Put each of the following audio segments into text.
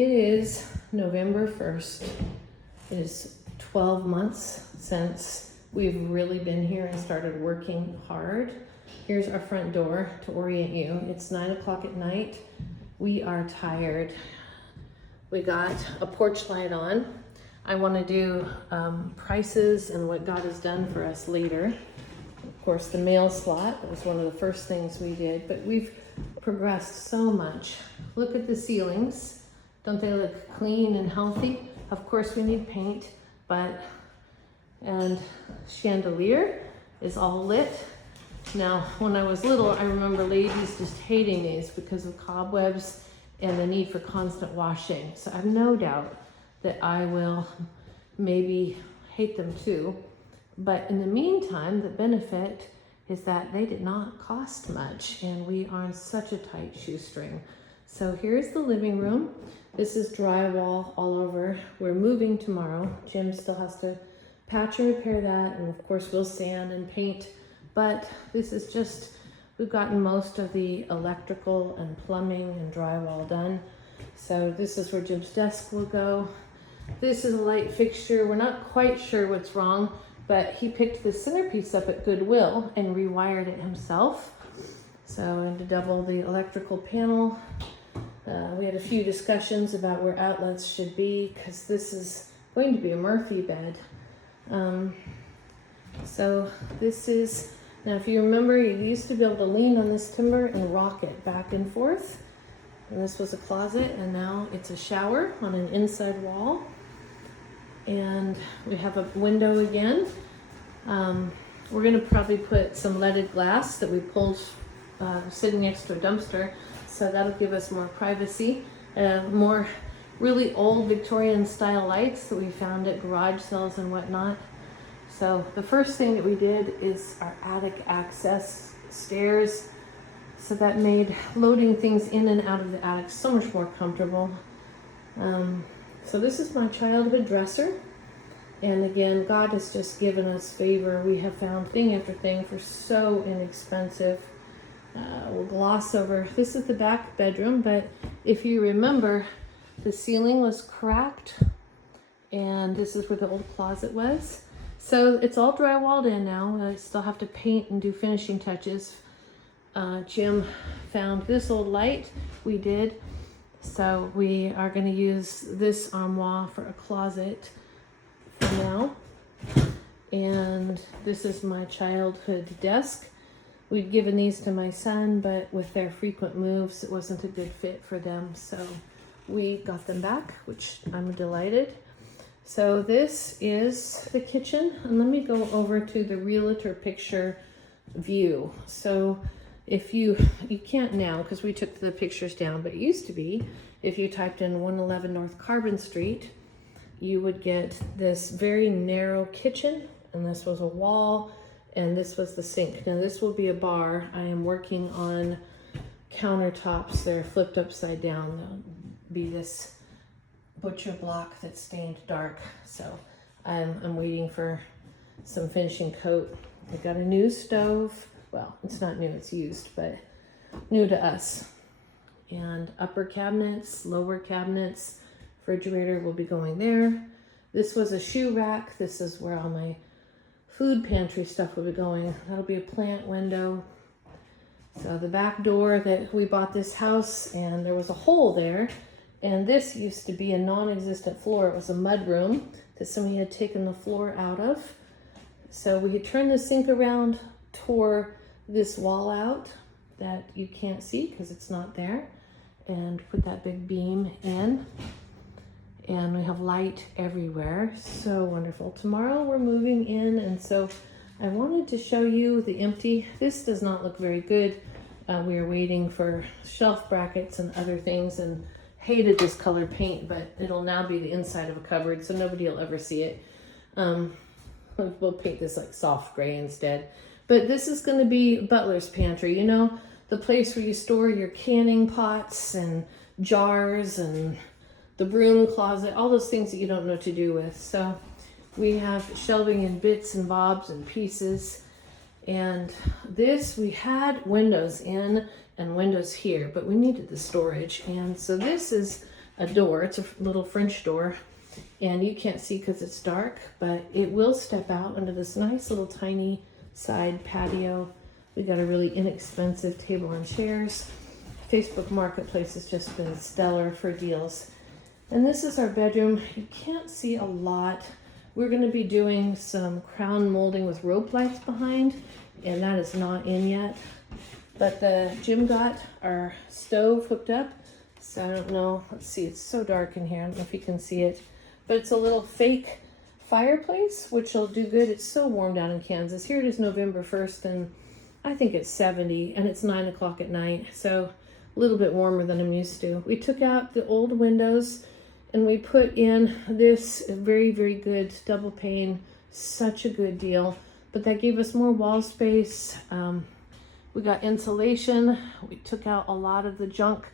It is November 1st. It is 12 months since we've really been here and started working hard. Here's our front door to orient you. It's 9 o'clock at night. We are tired. We got a porch light on. I want to do prices and what God has done for us later. Of course, the mail slot was one of the first things we did, but we've progressed so much. Look at the ceilings. Don't they look clean and healthy? Of course, we need paint, and chandelier is all lit. Now, when I was little, I remember ladies just hating these because of cobwebs and the need for constant washing. So I have no doubt that I will maybe hate them too. But in the meantime, the benefit is that they did not cost much and we are on such a tight shoestring. So here's the living room. This is drywall all over. We're moving tomorrow. Jim still has to patch and repair that, and of course we'll sand and paint. But this is just, we've gotten most of the electrical and plumbing and drywall done. So this is where Jim's desk will go. This is a light fixture. We're not quite sure what's wrong, but he picked the centerpiece up at Goodwill and rewired it himself. So and to double the electrical panel. We had a few discussions about where outlets should be because this is going to be a Murphy bed. So this is, now if you remember, you used to be able to lean on this timber and rock it back and forth. And this was a closet, and now it's a shower on an inside wall. And we have a window again. We're gonna probably put some leaded glass that we pulled sitting next to a dumpster. So that'll give us more privacy, more really old Victorian style lights that we found at garage sales and whatnot. So the first thing that we did is our attic access stairs. So that made loading things in and out of the attic so much more comfortable. So this is my childhood dresser. And again, God has just given us favor. We have found thing after thing for so inexpensive. We'll gloss over, this is the back bedroom, but if you remember, the ceiling was cracked and this is where the old closet was. So it's all drywalled in now. I still have to paint and do finishing touches. Jim found this old light, we did. So we are going to use this armoire for a closet for now. And this is my childhood desk. We'd given these to my son, but with their frequent moves, it wasn't a good fit for them. So we got them back, which I'm delighted. So this is the kitchen. And let me go over to the realtor picture view. So if you can't now because we took the pictures down, but it used to be, if you typed in 111 North Carbon Street, you would get this very narrow kitchen, and this was a wall, and this was the sink. Now this will be a bar. I am working on countertops. They're flipped upside down. There'll be this butcher block that's stained dark. So I'm waiting for some finishing coat. I got a new stove. Well, it's not new, it's used, but new to us. And upper cabinets, lower cabinets, refrigerator will be going there. This was a shoe rack. This is where all my food pantry stuff will be going. That'll be a plant window. So the back door that we bought this house, and there was a hole there, and this used to be a non-existent floor. It was a mud room that somebody had taken the floor out of. So we had turned the sink around, tore this wall out that you can't see because it's not there, and put that big beam in. And we have light everywhere. So wonderful. Tomorrow we're moving in, and so I wanted to show you the empty. This does not look very good. We are waiting for shelf brackets and other things, and hated this color paint, but it'll now be the inside of a cupboard, so nobody will ever see it. We'll paint this like soft gray instead. But this is going to be butler's pantry. You know, the place where you store your canning pots and jars and the broom closet, all those things that you don't know what to do with. So we have shelving in bits and bobs and pieces. And this, we had windows in and windows here, but we needed the storage. And so this is a door. It's a little French door, and you can't see because it's dark, but it will step out into this nice little tiny side patio. We got a really inexpensive table and chairs. Facebook Marketplace has just been stellar for deals. And this is our bedroom. You can't see a lot. We're going to be doing some crown molding with rope lights behind, and that is not in yet. But Jim got our stove hooked up, so I don't know. Let's see, it's so dark in here. I don't know if you can see it, but it's a little fake fireplace, which will do good. It's so warm down in Kansas. Here it is November 1st, and I think it's 70, and it's 9 o'clock at night, so a little bit warmer than I'm used to. We took out the old windows, and we put in this very, very good double pane. Such a good deal, but that gave us more wall space. We got insulation. We took out a lot of the junk.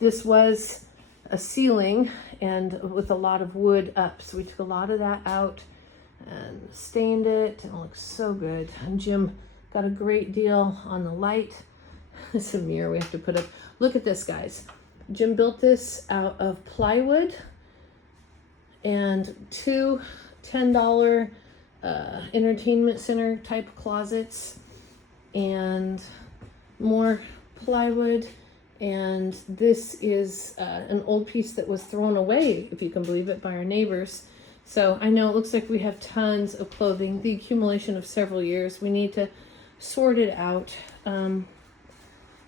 This was a ceiling and with a lot of wood up, so we took a lot of that out and stained it, and it looks so good. And Jim got a great deal on the light. It's a mirror we have to put up. Look at this, guys. Jim built this out of plywood and two $10 entertainment center type closets and more plywood. And this is an old piece that was thrown away, if you can believe it, by our neighbors. So I know it looks like we have tons of clothing, the accumulation of several years. We need to sort it out.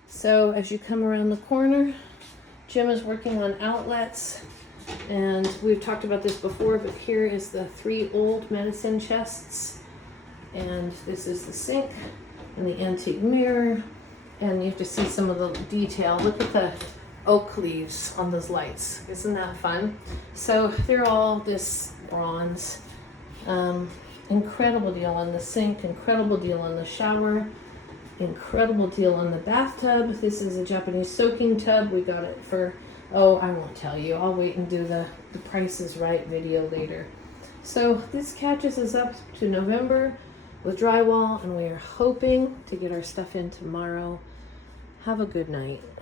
So as you come around the corner, Jim is working on outlets, and we've talked about this before, but here is the 3 old medicine chests, and this is the sink and the antique mirror, and you have to see some of the detail. Look at the oak leaves on those lights. Isn't that fun? So they're all this bronze. Incredible deal on the sink, incredible deal on the shower, incredible deal on the bathtub. This is a Japanese soaking tub. We got it for, oh, I won't tell you. I'll wait and do the Price is Right video later. So this catches us up to November with drywall, and we are hoping to get our stuff in tomorrow. Have a good night.